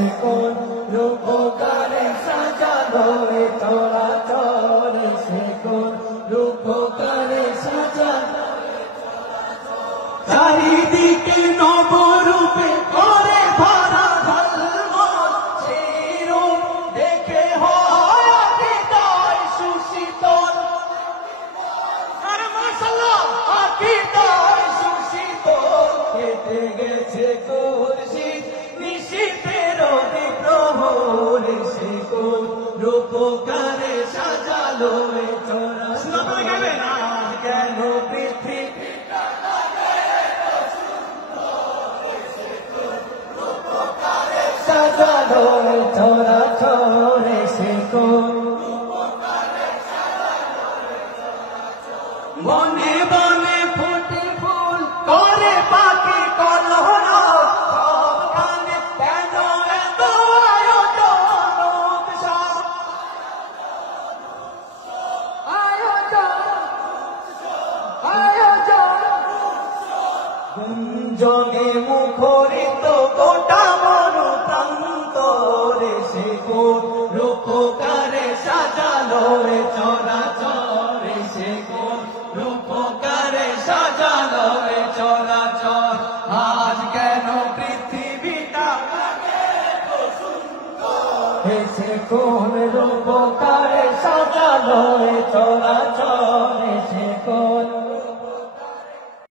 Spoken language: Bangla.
সে কোন রূপকারে সাজালো এ চরাচর, সে কোন রূপকারে সাজালো চারিদিকে নবরূপে করে ভরা ঝলমল, সেই রূপ দেখে হয় হৃদয় সুশীতল। আর মাশাআল্লাহ হৃদয় সুশীতল, কেটে গেছে খুরশিদ নিশীথের প্রহর, সে কোন রূপকারে সাজালো এ চরাচর। কেন পৃথিবী সাজালো এ চরাচর, সে কোন বনে বনে ফুটে ফুল করে পাখি কলহল, সবখানে কেন এত আয়োজন উৎসব, আয়োজন গুঞ্জনে মুখরিত গোটা মরু প্রান্তরে, সে কোন রূপকারে সাজালো এ চরাচর, সে কোন রূপকারে সাজালো এ চরাচর। আজ কেন পৃথিবীটা এত সুন্দর, সে কোন রূপকারে সাজালো এ চরাচর, সে কোন